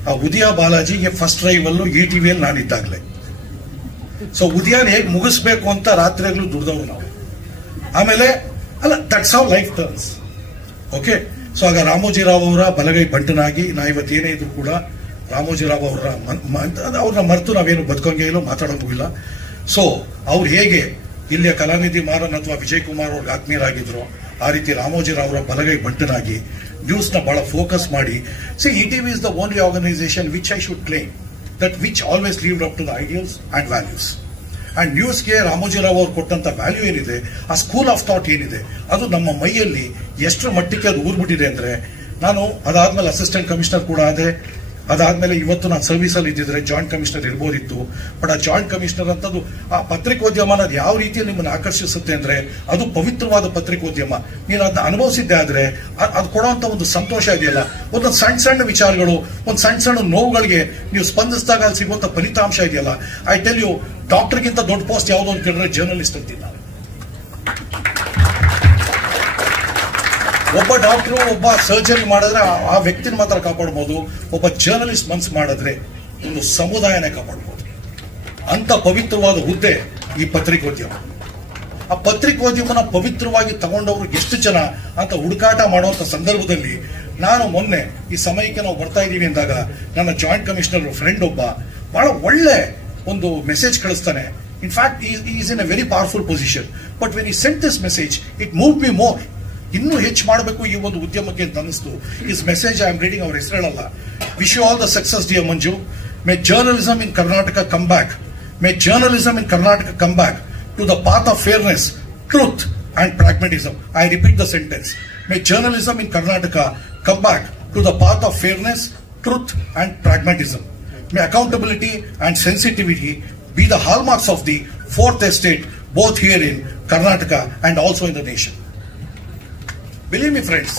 ಆ ಉದಯ ಬಾಲಾಜಿಗೆ ಫಸ್ಟ್ ಡ್ರೈವಲ್ಲೂ ETVಯಲ್ಲಿ ನಾನಿದ್ದಾಗಲೇ. ಸೊ ಉದಯನ ಹೇಗೆ ಮುಗಿಸ್ಬೇಕು ಅಂತ ರಾತ್ರಿಯಾಗಲೂ ದುಡ್ದವ್ರು ನಾವು. ಆಮೇಲೆ ಅಲ್ಲ, that's how life turns. Okay. So ಆಗ ರಾಮೋಜಿರಾವ್ ಅವರ ಬಲಗೈ ಬಂಟನಾಗಿ ನಾ ಇವತ್ತೇನೇ ಇದ್ರು ಕೂಡ ರಾಮೋಜಿರಾವ್ ಅವ್ರನ್ನ ಮರೆತು ನಾವೇನು ಬದುಕೋಂಗೇ ಇಲ್ಲ, ಮಾತಾಡೋಂಗೂ ಇಲ್ಲ. ಸೊ ಅವ್ರು ಹೇಗೆ ಇಲ್ಲಿಯ ಕಲಾನಿಧಿ ಮಾರನ್ ಅಥವಾ ವಿಜಯ್ ಕುಮಾರ್ ಅವ್ರಿಗೆ ಆತ್ಮೀಯರಾಗಿದ್ರು, ಆ ರೀತಿ ರಾಮೋಜಿರಾವ್ ಅವರ ಬಲಗೈ ಬಂಟನಾಗಿ ನ್ಯೂಸ್ನ ಬಹಳ ಫೋಕಸ್ ಮಾಡಿ. ETV is the only organisation which I should claim that which always lived up to the ideals and values. And ನ್ಯೂಸ್ಗೆ ರಾಮೋಜಿರಾವ್ ಅವರು ಕೊಟ್ಟಂತ ವ್ಯಾಲ್ಯೂ ಏನಿದೆ, ಆ ಸ್ಕೂಲ್ ಆಫ್ ಥಾಟ್ ಏನಿದೆ, ಅದು ನಮ್ಮ ಮೈಯಲ್ಲಿ ಎಷ್ಟರ ಮಟ್ಟಿಗೆ ಅದು ಊರ್ಬಿಟ್ಟಿದೆ ಅಂದ್ರೆ, ನಾನು ಅದಾದ್ಮೇಲೆ ಅಸಿಸ್ಟೆಂಟ್ ಕಮಿಷನರ್ ಕೂಡ ಆದೆ. ಅದಾದ್ಮೇಲೆ ಇವತ್ತು ನಾನು ಸರ್ವಿಸ್ ಅಲ್ಲಿ ಇದ್ದಿದ್ರೆ ಜಾಯಿಂಟ್ ಕಮಿಷನರ್ ಇರ್ಬೋದಿತ್ತು. ಬಟ್ ಆ ಜಾಯಿಂಟ್ ಕಮಿಷನರ್ ಅಂತದ್ದು, ಆ ಪತ್ರಿಕೋದ್ಯಮ ಅದು ಯಾವ ರೀತಿಯಲ್ಲಿ ನಿಮ್ಮನ್ನು ಆಕರ್ಷಿಸುತ್ತೆ ಅಂದ್ರೆ, ಅದು ಪವಿತ್ರವಾದ ಪತ್ರಿಕೋದ್ಯಮ. ನೀನು ಅದನ್ನ ಅನುಭವಿಸಿದ್ದೆ ಆದ್ರೆ ಅದು ಕೊಡುವಂತ ಒಂದು ಸಂತೋಷ ಇದೆಯಲ್ಲ, ಒಂದೊಂದು ಸಣ್ಣ ಸಣ್ಣ ವಿಚಾರಗಳು, ಒಂದು ಸಣ್ಣ ಸಣ್ಣ ನೋವುಗಳಿಗೆ ನೀವು ಸ್ಪಂದಿಸಿದಾಗ ಅಲ್ಲಿ ಸಿಗುವಂತ ಫಲಿತಾಂಶ ಇದೆಯಲ್ಲ. ಐ ಟೆಲ್ ಯು, ಡಾಕ್ಟರ್ಗಿಂತ ದೊಡ್ಡ ಪೋಸ್ಟ್ ಯಾವುದು ಅಂತ ಕೇಳಿದ್ರೆ ಜರ್ನಲಿಸ್ಟ್ ಅಂತೀನಿ ನಾನು. ಒಬ್ಬ ಡಾಕ್ಟರ್ ಒಬ್ಬ ಸರ್ಜರಿ ಮಾಡಿದ್ರೆ ಆ ವ್ಯಕ್ತಿನ ಮಾತ್ರ ಕಾಪಾಡಬಹುದು. ಒಬ್ಬ ಜರ್ನಲಿಸ್ಟ್ ಮನ್ಸು ಮಾಡಿದ್ರೆ ಒಂದು ಸಮುದಾಯನೇ ಕಾಪಾಡಬಹುದು. ಅಂತ ಪವಿತ್ರವಾದ ಹುದ್ದೆ ಈ ಪತ್ರಿಕೋದ್ಯಮ. ಆ ಪತ್ರಿಕೋದ್ಯಮನ ಪವಿತ್ರವಾಗಿ ತಗೊಂಡವರು ಎಷ್ಟು ಜನ ಅಂತ ಹುಡುಕಾಟ ಮಾಡುವಂತ ಸಂದರ್ಭದಲ್ಲಿ ನಾನು ಮೊನ್ನೆ ಈ ಸಮಯಕ್ಕೆ ನಾವು ಬರ್ತಾ ಇದೀವಿ ಅಂದಾಗ ನನ್ನ ಜಾಯಿಂಟ್ ಕಮಿಷನರ್ ಫ್ರೆಂಡ್ ಒಬ್ಬ ಬಹಳ ಒಳ್ಳೆ ಒಂದು ಮೆಸೇಜ್ ಕಳಿಸ್ತಾನೆ. In fact is in a very powerful position. But when I sent this message it move me more. ಇನ್ನೂ ಹೆಚ್ಚು ಮಾಡಬೇಕು ಈ ಒಂದು ಉದ್ಯಮಕ್ಕೆ ಅಂತ ಅನ್ನಿಸ್ತು. This message I am reading, ಅವ್ರ ಹೆಸರೇಳಲ್ಲ. Wish you all the success dear Manju. May journalism in Karnataka come back. May journalism in Karnataka come back to the path of fairness, truth and pragmatism. I repeat the sentence. May journalism in Karnataka come back to the path of fairness, truth and pragmatism. May accountability and sensitivity be the hallmarks of the fourth estate, both here in Karnataka and also in the nation. Believe me friends,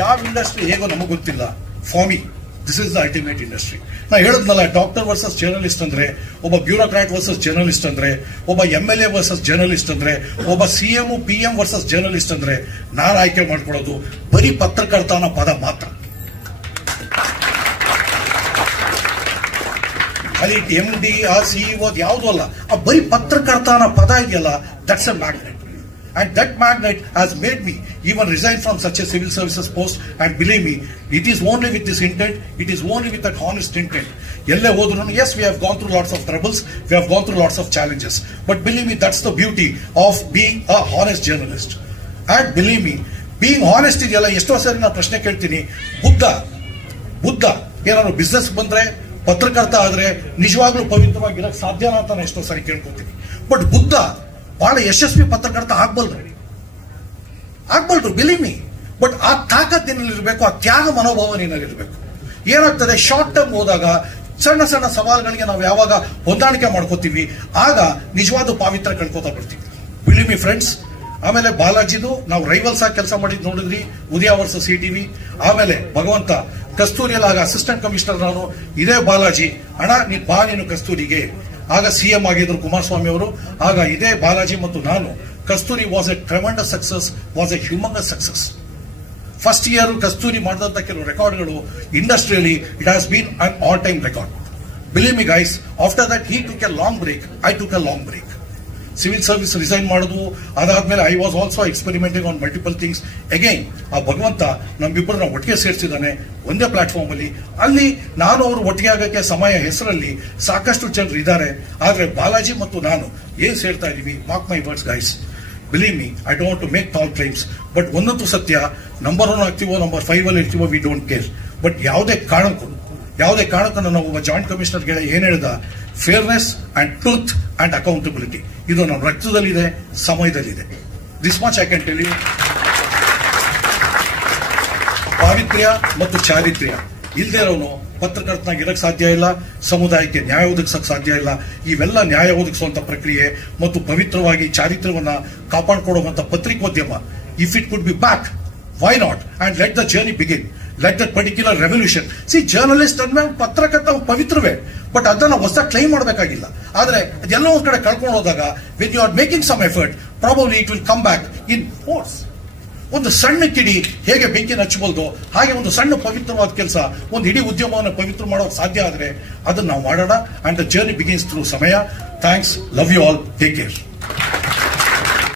ಯಾವ industry ಹೇಗೋ ನಮಗೆ ಗೊತ್ತಿಲ್ಲ. For me this is the ultimate industry. ನಾ ಹೇಳಿದ್ನಲ್ಲ, doctor versus journalist ಅಂದ್ರೆ, ಒಬ್ಬ bureaucrat versus journalist ಅಂದ್ರೆ, ಒಬ್ಬ MLA ವರ್ಸಸ್ ಜರ್ನಲಿಸ್ಟ್ ಅಂದ್ರೆ, ಒಬ್ಬ CM PM ವರ್ಸಸ್ ಜರ್ನಲಿಸ್ಟ್ ಅಂದ್ರೆ, ನಾನು ಆಯ್ಕೆ ಮಾಡ್ಕೊಳ್ಳೋದು ಬರೀ ಪತ್ರಕರ್ತನ ಪದ ಮಾತ್ರ. ಅಲ್ಲಿ MD CEO ಯಾವುದು ಅಲ್ಲ, ಆ ಬರೀ ಪತ್ರಕರ್ತನ ಪದ ಇದೆಯಲ್ಲ, that's a magnet. And that magnet has made me even resign from such a civil services post. And believe me, it is only with this intent, it is only with that honest intent. ಎಲ್ಲೇ ಹೋದ್ರು as we have gone through lots of troubles, we have gone through lots of challenges, but believe me that's the beauty of being a honest journalist. And believe me being honest ಇದೆಯಲ್ಲ, ಎಷ್ಟೋ ಸರಿ ನಾನು ಪ್ರಶ್ನೆ ಕೇಳ್ತೀನಿ, ಬುದ್ಧ ಏನಾದ್ರು business ಬಂದ್ರೆ ಪತ್ರಕರ್ತ ಆದ್ರೆ ನಿಜವಾಗ್ಲೂ ಪವಿತ್ರವಾಗಿರಕ್ ಸಾಧ್ಯನಾ ಅಂತ ನಾನು ಎಷ್ಟೋ ಸರಿ ಕೇಳ್ಕೊತೀನಿ. ಬಟ್ ಬುದ್ಧ ಬಹಳ ಯಶಸ್ವಿ ಪತ್ರಕರ್ತ ಆಗ್ಬಲ್ರು ಬಿಲೀವ್ ಮಿ. ಬಟ್ ಆ ತಾಕತ್ ನಿನ್ನಲ್ಲಿರ್ಬೇಕು, ಆ ತ್ಯಾಗ ಮನೋಭಾವ ನಿನ್ನಲ್ಲಿರ್ಬೇಕು. ಏನಾಗ್ತದೆ, ಶಾರ್ಟ್ ಟರ್ಮ್ ಹೋದಾಗ ಸಣ್ಣ ಸಣ್ಣ ಸವಾಲುಗಳಿಗೆ ನಾವು ಯಾವಾಗ ಹೊಂದಾಣಿಕೆ ಮಾಡ್ಕೋತೀವಿ ಆಗ ನಿಜವಾದ ಪಾವಿತ್ರ ಕಳ್ಕೋತಾ ಬರ್ತೀವಿ. Believe me friends. ಆಮೇಲೆ ಬಾಲಾಜಿದು ನಾವು ರೈವಲ್ಸ್ ಆಗಿ ಕೆಲಸ ಮಾಡಿದ್ ನೋಡಿದ್ರಿ, ಉದಯ ವರ್ಸಸ್ CTV. ಆಮೇಲೆ ಭಗವಂತ ಕಸ್ತೂರಿಯಲ್ಲಿ ಆಗ ಅಸಿಸ್ಟೆಂಟ್ ಕಮಿಷನರ್ ನಾನು, ಇದೇ ಬಾಲಾಜಿ ಅಣ್ಣ ನೀನು ಕಸ್ತೂರಿಗೆ, ಆಗ CM ಆಗಿದ್ರು ಕುಮಾರಸ್ವಾಮಿ ಅವರು. ಆಗ ಇದೇ ಬಾಲಾಜಿ ಮತ್ತು ನಾನು, Kasturi was a tremendous success, was a humongous success. First year Kasturi ಮಾಡಿದಂತ ಕೆಲವು ರೆಕಾರ್ಡ್ಗಳು ಇಂಡಸ್ಟ್ರಿಯಲ್ಲಿ it has been an all time record. Believe me guys, after that he took a long break, I took a long break. Civil service resign ಮಾಡೋದು, ಅದಾದ್ಮೇಲೆ I was also experimenting on multiple things. Again ಆ ಭಗವಂತ ನಮ್ಮಿಬ್ಬರನ್ನ ಒಟ್ಟಿಗೆ ಸೇರಿಸಿದ್ದಾನೆ ಒಂದೇ platform ಅಲ್ಲಿ. ಅಲ್ಲಿ ನಾನು ಅವರು ಒಟ್ಟಿಗೆ ಆಗಕ್ಕೆ ಸಮಯ ಹೆಸರಲ್ಲಿ ಸಾಕಷ್ಟು ಜನರು ಇದ್ದಾರೆ. ಆದ್ರೆ ಬಾಲಾಜಿ ಮತ್ತು ನಾನು ಏನ್ ಸೇರ್ತಾ ಇದೀವಿ, mark my words guys, believe me, I don't want to make tall claims, but ಒಂದಂತೂ ಸತ್ಯ, ನಂಬರ್ 1 ಆಗ್ತೀವೋ ನಂಬರ್ 5 ಅಲ್ಲಿ ಇರ್ತೀವೋ ವಿ ಡೋಂಟ್ ಕೇರ್. ಬಟ್ ಯಾವುದೇ ಕಾರಣಕ್ಕೂ ನಾವು ಒಬ್ಬ ಜಾಯಿಂಟ್ ಕಮಿಷನರ್ ಗೆ ಏನ್ ಹೇಳ್ದ, fairness and truth and accountability ಇದು ನಮ್ಮ ರಕ್ತದಲ್ಲಿದೆ, ಸಮಯದಲ್ಲಿದೆ. This much I can tell you. ಪಾವಿತ್ರ್ಯ ಮತ್ತು ಚಾರಿತ್ರ್ಯ ಇಲ್ಲದೆ ಇರೋನು ಪತ್ರಕರ್ತನಾಗಿ ಇರಕ್ ಸಾಧ್ಯ ಇಲ್ಲ, ಸಮುದಾಯಕ್ಕೆ ನ್ಯಾಯ ಒದಗಿಸಕ್ ಸಾಧ್ಯ ಇಲ್ಲ. ಇವೆಲ್ಲ ನ್ಯಾಯ ಒದಗಿಸುವಂತ ಪ್ರಕ್ರಿಯೆ ಮತ್ತು ಪವಿತ್ರವಾಗಿ ಚಾರಿತ್ರ್ಯವನ್ನ ಕಾಪಾಡಿಕೊಳ್ಳುವಂತ ಪತ್ರಿಕೋದ್ಯಮ, if it could be back, why not, and let the journey begin, let that particular revolution. Journalist ಅಂದ್ಮೇಲೆ ಪತ್ರಕರ್ತ ಪವಿತ್ರವೇ, ಬಟ್ ಅದನ್ನ ಹೊಸ ಕ್ಲೈಮ್ ಮಾಡಬೇಕಾಗಿಲ್ಲ. ಆದ್ರೆ ಅದೆಲ್ಲ ಒಂದ್ ಕಡೆ ಕಳ್ಕೊಂಡು ಹೋದಾಗ when you are making some effort, probably it will come back in force. ಒಂದು ಸಣ್ಣ ಕಿಡಿ ಹೇಗೆ ಬೆಂಕಿನ ಹಚ್ಚಬಹುದು, ಹಾಗೆ ಒಂದು ಸಣ್ಣ ಪವಿತ್ರವಾದ ಕೆಲಸ ಒಂದು ಇಡೀ ಉದ್ಯಮವನ್ನು ಪವಿತ್ರ ಮಾಡೋಕೆ ಸಾಧ್ಯ ಆದ್ರೆ ಅದನ್ನ ನಾವು ಮಾಡೋಣ. And the journey begins through Samaya. Thanks, love you all, take care.